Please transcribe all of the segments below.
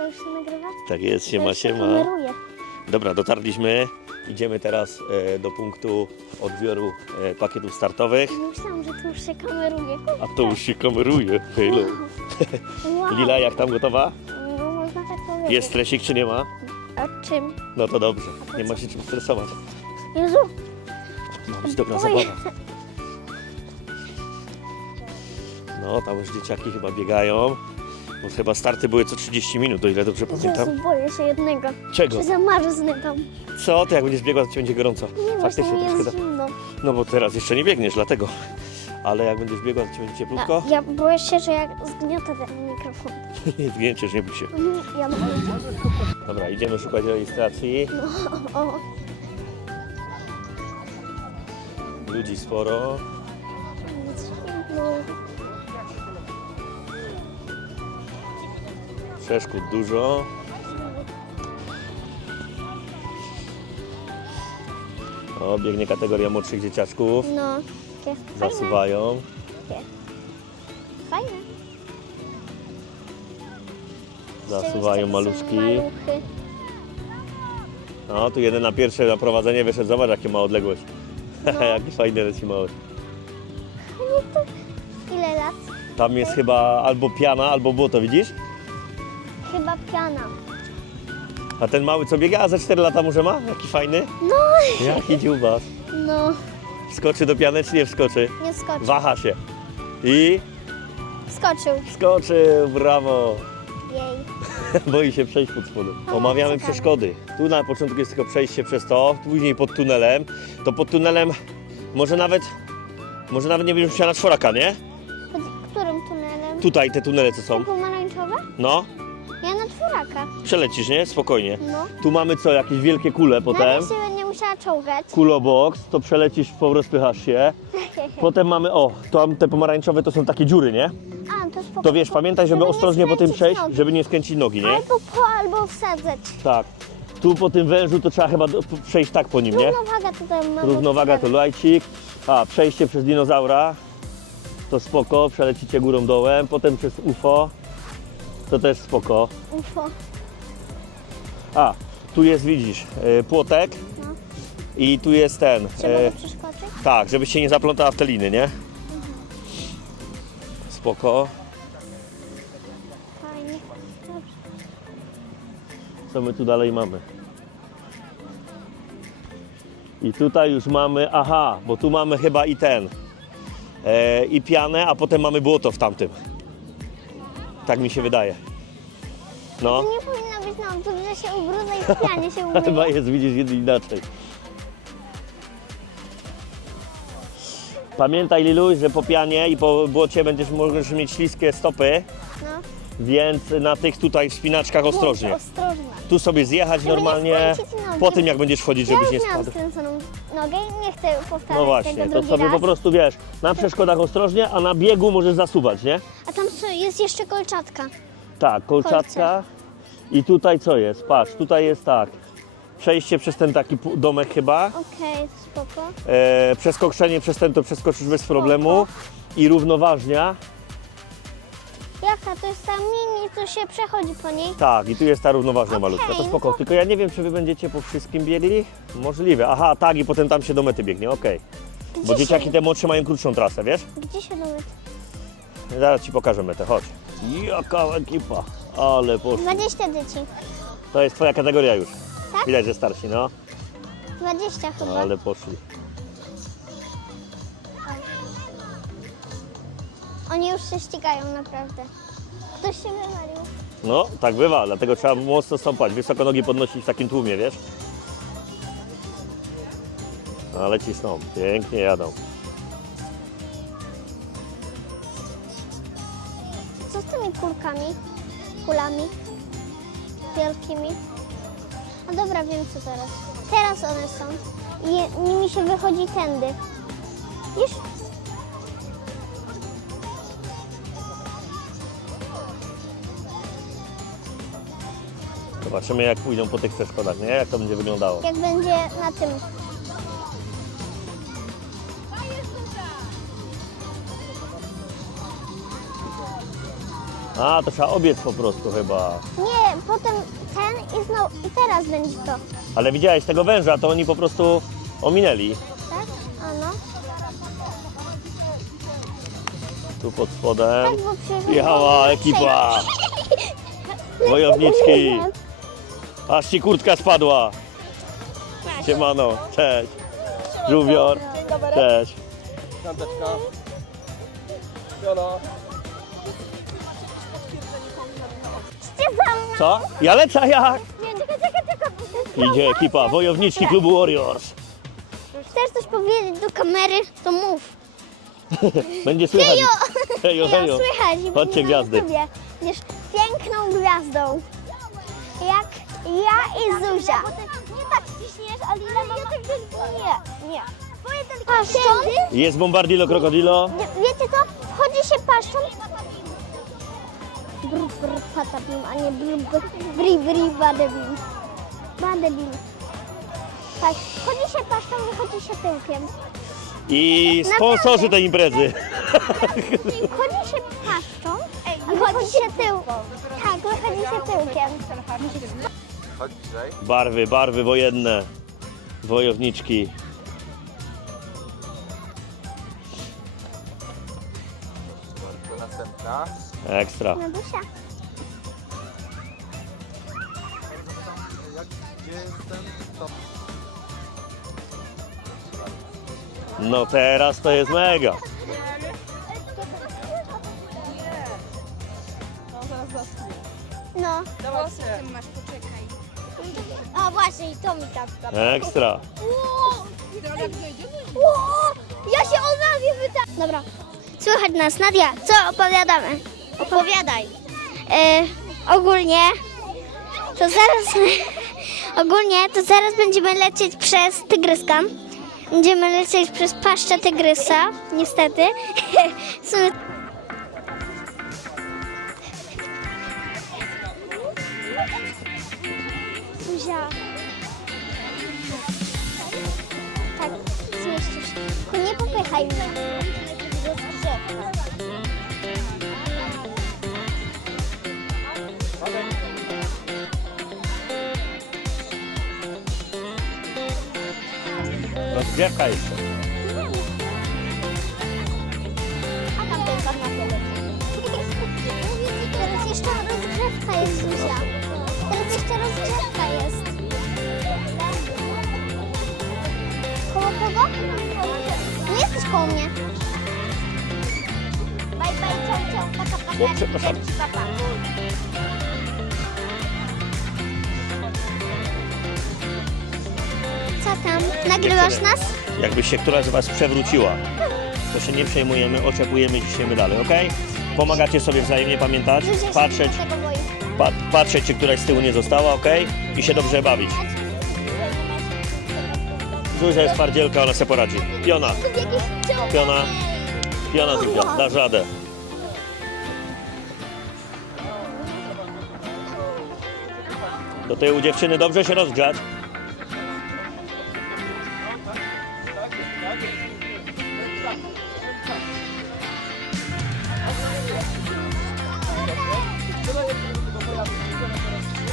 to już się nagrywa? Tak jest, siema, siema. kameruje. Dobra, dotarliśmy. Idziemy teraz e, do punktu odbioru e, pakietów startowych. Myślałam, że to już się kameruje. A to już się kameruje. Hello. Wow. Lila, jak tam gotowa? No można tak powiedzieć. Jest stresik czy nie ma? A czym? No to dobrze. Nie ma się czym stresować. Jezu, Ma być dobra Oj. zabawa. No, tam już dzieciaki chyba biegają. Bo chyba starty były co 30 minut, o ile dobrze pamiętam. Jezu, boję się jednego. Czego? Że zamarznę tam. Co? To jak będziesz biegła, to ci będzie gorąco. Nie, właśnie mi jest tak. zimno. No bo teraz jeszcze nie biegniesz, dlatego. Ale jak będziesz biegła, to ci będzie cieplutko. Ja, boję się, że jak zgniotę ten mikrofon. Nie zgięciesz, nie bój się. Ja. Dobra, idziemy szukać rejestracji. O, Ludzi sporo. Przeszkód dużo. O, biegnie kategoria młodszych dzieciaczków. no. Takie fajne. Zasuwają. Fajne. Zasuwają Takie maluszki. Maluchy. No, tu jeden na pierwsze na prowadzenie wyszedł. Zobacz, jakie ma odległość. No. Jaki fajny leci mały. Ile lat? Tam jest chyba albo piana, albo błoto, widzisz? Chyba piana. A ten mały co biega, a ze 4 lata może ma? Jaki fajny? No, Jaki dziubas. no. Wskoczy do piany, czy nie wskoczy? Nie skoczył. Waha się. I Skoczył. skoczył, brawo. Jej. Boi się przejść pod spodem. O, Omawiamy ciekawe. przeszkody. Tu na początku jest tylko przejście przez to, później pod tunelem. To pod tunelem może nawet, może nawet nie będziesz musiała na czworaka, nie? Pod którym tunelem? Tutaj te tunele co są. pomarańczowe? No, Czworaka. przelecisz, nie? Spokojnie. No. Tu mamy co, jakieś wielkie kule potem. Nawet się będę musiała czołgać. Kulobox, to przelecisz, rozpychasz się. Potem mamy, o, tam te pomarańczowe to są takie dziury, nie? A, to spoko. To wiesz, pamiętaj, żeby nie ostrożnie po tym skręcić przejść, nogi. żeby nie skręcić nogi, nie? Albo po, albo wsadzać. Tak. Tu po tym wężu to trzeba chyba do- przejść tak po nim, nie? Równowaga tutaj mamy. Równowaga to lajcik. A, przejście przez dinozaura. To spoko, przelecicie górą dołem. Potem przez UFO. To też spoko. UFO. A, tu jest, widzisz, e, płotek. No. I tu jest ten. Trzeba E, go tak, żebyś się nie zaplątała w te liny, nie? Spoko. Fajnie. Dobrze. Co my tu dalej mamy? I tutaj już mamy, aha, bo tu mamy chyba i ten, e, i pianę, a potem mamy błoto w tamtym. Tak mi się wydaje. No, To nie powinno być na odwrót, że się ubrudzę i w pianie się chyba umyję. jest, widzisz, inaczej. Pamiętaj, Liluś, że po pianie i po błocie będziesz możesz mieć śliskie stopy, No. więc na tych tutaj wspinaczkach ostrożnie. Bądź ostrożna. Tu sobie zjechać Żeby nie normalnie, skręcić nogi. po tym jak będziesz wchodzić, Ja żebyś już nie miałam spadł. skręconą nogę i nie chcę powtarzać No właśnie, tego to drugi sobie raz. po prostu wiesz, na przeszkodach ostrożnie, a na biegu możesz zasuwać, nie? A tam co, jest jeszcze kolczatka. Tak, kolczatka. I tutaj co jest? Patrz, tutaj jest tak. Przejście przez ten taki pu- domek chyba. Okej, spoko. E, przeskoczenie przez ten to przeskoczysz bez problemu. I równoważnia. Jaka to jest ta mini, co się przechodzi po niej? Tak, i tu jest ta równoważnia Okej, malutka. To no spoko. to- Tylko ja nie wiem, czy wy będziecie po wszystkim biegli? Możliwe. Aha, tak, i potem tam się do mety biegnie, okej. Bo Gdzie dzieciaki się, te młodsze mają krótszą trasę, wiesz? Gdzie się domy? Zaraz ci pokażę metę, chodź. Jaka ekipa. Ale poszli. 20 dzieci. To jest twoja kategoria już. Tak? Widać, że starsi, no. 20 chyba. Ale poszli. Oni już się ścigają naprawdę. Ktoś się wywalił. No, tak bywa, dlatego trzeba mocno stąpać, wysoko nogi podnosić w takim tłumie, wiesz? Ale cisną, pięknie jadą. Co z tymi kulkami? Kulami? Wielkimi? A dobra, wiem co teraz. Teraz one są. I nimi się wychodzi tędy. Wiesz? Zobaczymy jak pójdą po tych przeszkodach, nie? Jak to będzie wyglądało. Jak będzie na tym. A, to trzeba obiec po prostu chyba. Nie, potem ten i znowu, i teraz będzie to, Ale widziałeś tego węża, to oni po prostu ominęli. tak? A no. Tu pod spodem. Tak, bo przecież... Jechała ekipa. Wojowniczki. Aż ci kurtka spadła. Siemano, cześć. Żółwior, cześć. Piąteczka. Piona. Za mną! Co? Ja lecę jak? Nie, czekaj, czekaj, czekaj. Idzie ekipa, wojowniczki klubu Warriors. Chcesz coś powiedzieć do kamery, to mów. Będzie słychać. Hejo! Hejo, hejo. słychać. Chodźcie gwiazdy. Będziesz piękną gwiazdą. Jak ja i Zuzia. Nie tak ciśniesz, ale ja, tak nie, nie. Paszczą? Jest bombardilo krokodilo. Wiecie co? Wchodzi się paszczą. Brr, brr, patapim, a nie brr, brr, bri, bri, badebim. Badebim. Tak, wchodzi się paszczą, wychodzi się tyłkiem. I sponsorzy tej imprezy. Wchodzi się paszczą, a wychodzi się tyłkiem. Tak, wychodzi się tyłkiem. Chodź bliżej. Barwy, barwy wojenne. Wojowniczki. To następna. Ekstra. Jak, gdzie? To No teraz to jest mega. No. masz, poczekaj. O właśnie, i to mi tak. Ekstra. Ło! Ja się od razu pytam. Dobra. Słychać nas, Nadia, co opowiadamy? Opowiadaj. E, ogólnie to zaraz ogólnie to zaraz będziemy lecieć przez tygryska. Będziemy lecieć przez paszczę tygrysa, niestety. nie popychaj mnie. Rozgrzewka jeszcze. O, przepraszam. Co tam? Nagrywasz nas? Jakby się któraś z Was przewróciła, to się nie przejmujemy, oczekujemy dzisiaj medale, ok? Pomagacie sobie wzajemnie pamiętać, się patrzeć, tego pa, patrzeć, czy któraś z tyłu nie została, ok? I się dobrze bawić. Zuzia jest twardzielka, ona sobie poradzi. Piona, piona, piona Zuzia, dasz radę. Do tyłu dziewczyny dobrze się rozgrzać.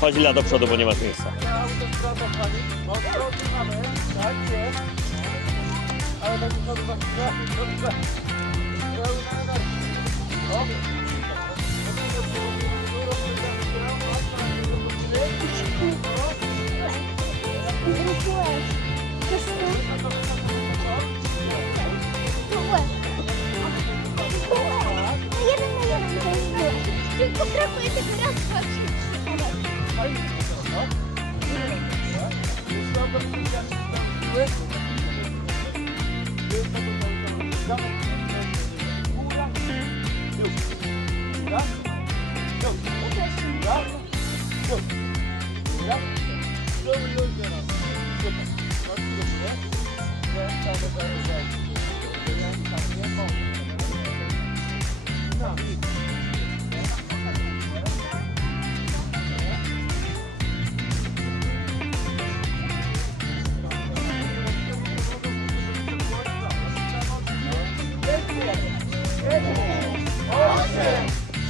Chodź Lila do przodu, bo nie masz miejsca. Ale tak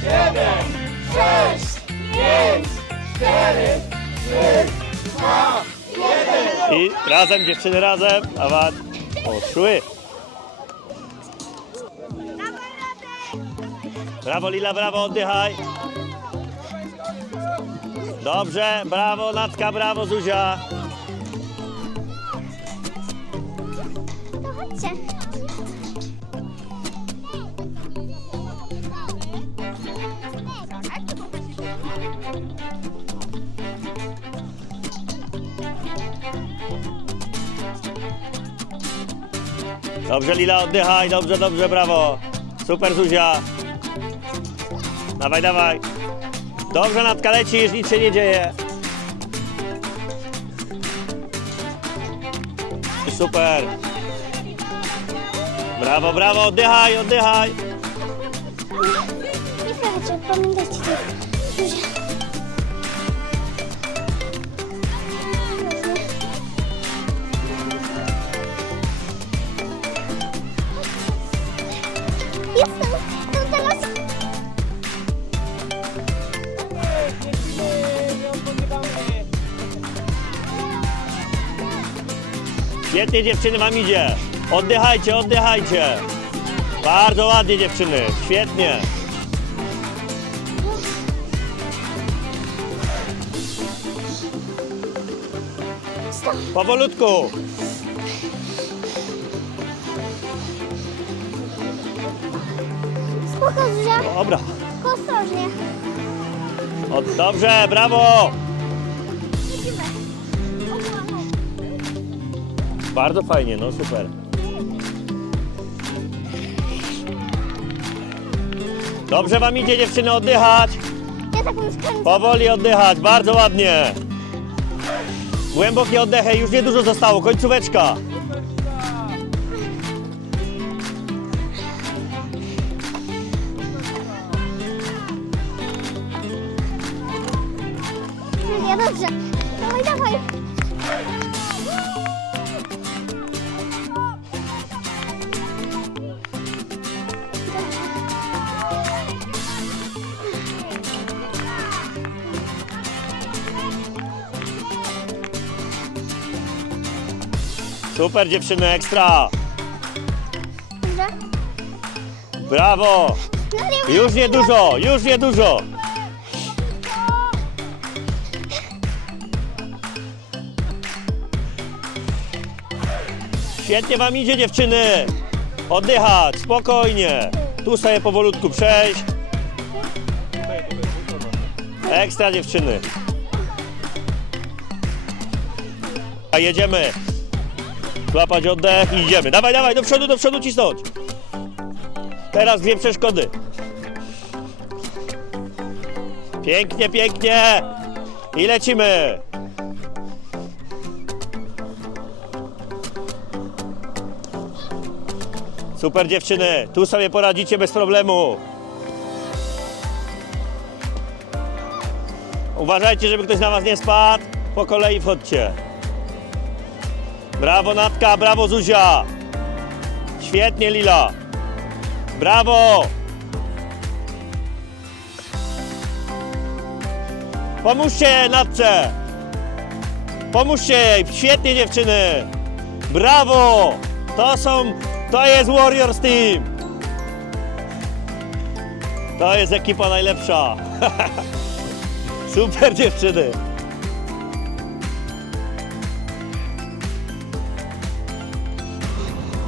siedem, sześć, pięć, cztery, trzy, dwa, jeden. I razem dziewczyny razem, a was poszły. Brawo Lila, brawo, oddychaj. Dobrze, brawo Natka, brawo Zuzia. Dobrze Lila, oddychaj, dobrze, dobrze, brawo. Super Zuzia. Dawaj, dawaj. Dobrze Natka, lecisz, nic się nie dzieje. Super. Brawo, brawo, oddychaj, oddychaj. Świetnie dziewczyny wam idzie. Oddychajcie, oddychajcie. Bardzo ładnie dziewczyny, świetnie. Powolutku. Spoko, Zuzia. Dobra. Tylko ostrożnie. O, dobrze, brawo. Lecimy. Bardzo fajnie, no super. Dobrze wam idzie dziewczyny oddychać. Ja taką skręcę. Powoli oddychać, bardzo ładnie. Głębokie oddechy, już niedużo zostało, końcóweczka. Ja dobrze. Dawaj, dawaj. Super dziewczyny, ekstra. Brawo. No nie Już niedużo, już niedużo. Świetnie wam idzie dziewczyny. Oddychać, spokojnie. Tu sobie powolutku przejść. Ekstra dziewczyny. A jedziemy. Złapać oddech i idziemy. Dawaj, dawaj, do przodu, do przodu cisnąć. Teraz dwie przeszkody. Pięknie, pięknie. I lecimy. Super dziewczyny, tu sobie poradzicie bez problemu. Uważajcie, żeby ktoś na was nie spadł. Po kolei wchodźcie. Brawo Natka, brawo Zuzia. Świetnie Lila. Brawo! Pomóżcie Natce! Pomóżcie jej! Świetnie dziewczyny! Brawo! To są... To jest Warriors Team! To jest ekipa najlepsza! Super dziewczyny!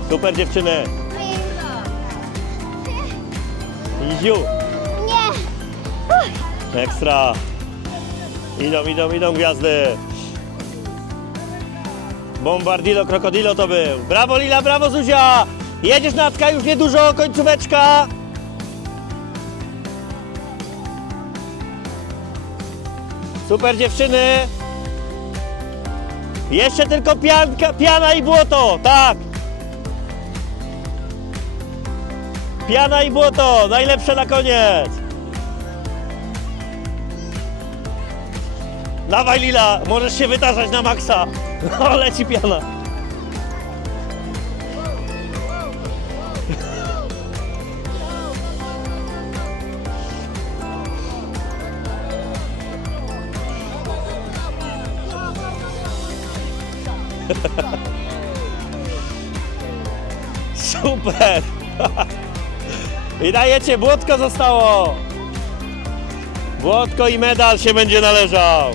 Super dziewczyny! Iziu! Nie. Ekstra! Idą, idą, idą gwiazdy! Bombardilo, krokodilo to był! Brawo Lila, brawo Zuzia! Jedziesz Natka, już niedużo, końcóweczka! Super dziewczyny! Jeszcze tylko pianka, piana i błoto, tak! Piana i błoto, najlepsze na koniec. Dawaj Lila, możesz się wytarzać na maksa. No, leci piana. Super! I dajecie, błotko zostało! Błotko i medal się będzie należał.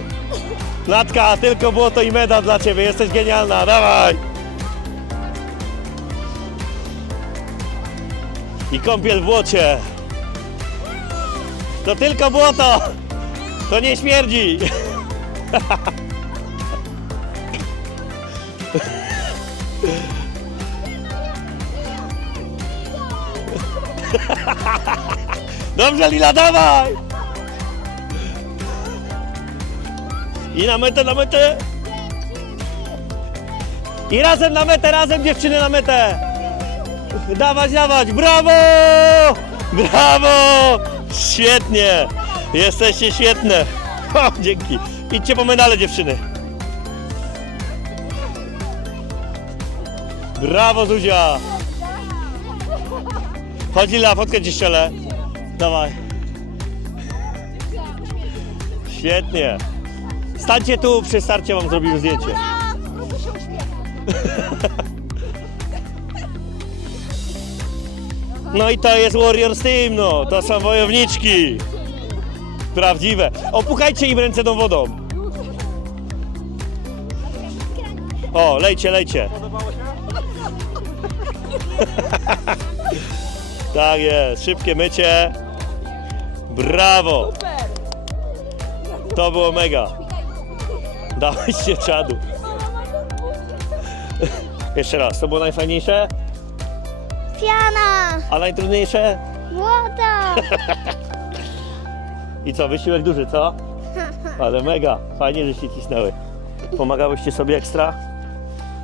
Natka, tylko błoto i medal dla Ciebie, jesteś genialna, dawaj! I kąpiel w błocie. To tylko błoto! To nie śmierdzi! Dobrze, Lila, dawaj! I na metę, na metę! I razem na metę, razem dziewczyny na metę! Dawać, dawać, brawo! Brawo! Świetnie! Jesteście świetne! O, dzięki! Idźcie po medale, dziewczyny! Brawo, Zuzia! Chodź Lila, fotkę ci ścielę. Dawaj. Świetnie. Stańcie tu, przy starcie wam zrobimy zdjęcie. No i to jest Warriors Team, no. To są wojowniczki. Prawdziwe. Opukajcie im ręce tą wodą. O, lejcie, lejcie. Podobało się? Tak jest, szybkie mycie. Brawo! To było mega. Dałeście czadu. Jeszcze raz, to było najfajniejsze, Piana! a najtrudniejsze? Błoto! I co, wysiłek duży, co? Ale mega, fajnie, żeście cisnęły. Pomagałyście sobie ekstra?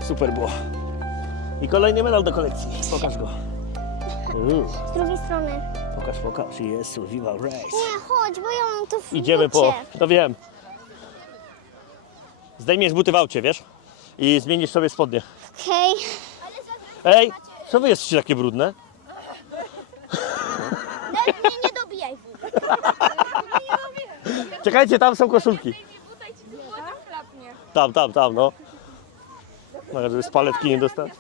Super było. I kolejny medal do kolekcji. Pokaż go. Z drugiej strony. pokaż, pokaż. Jest Survival Race. Nie, chodź, bo ja mam tu w Idziemy po. bucie. To wiem. Zdejmiesz buty w aucie, wiesz? I zmienisz sobie spodnie. Okej. Ej, co wy jesteście takie brudne? Mnie nie dobijaj. Czekajcie, tam są koszulki. Tutaj ci było tak klapnie. Tam, tam, tam, no. No, żeby z paletki nie dostać.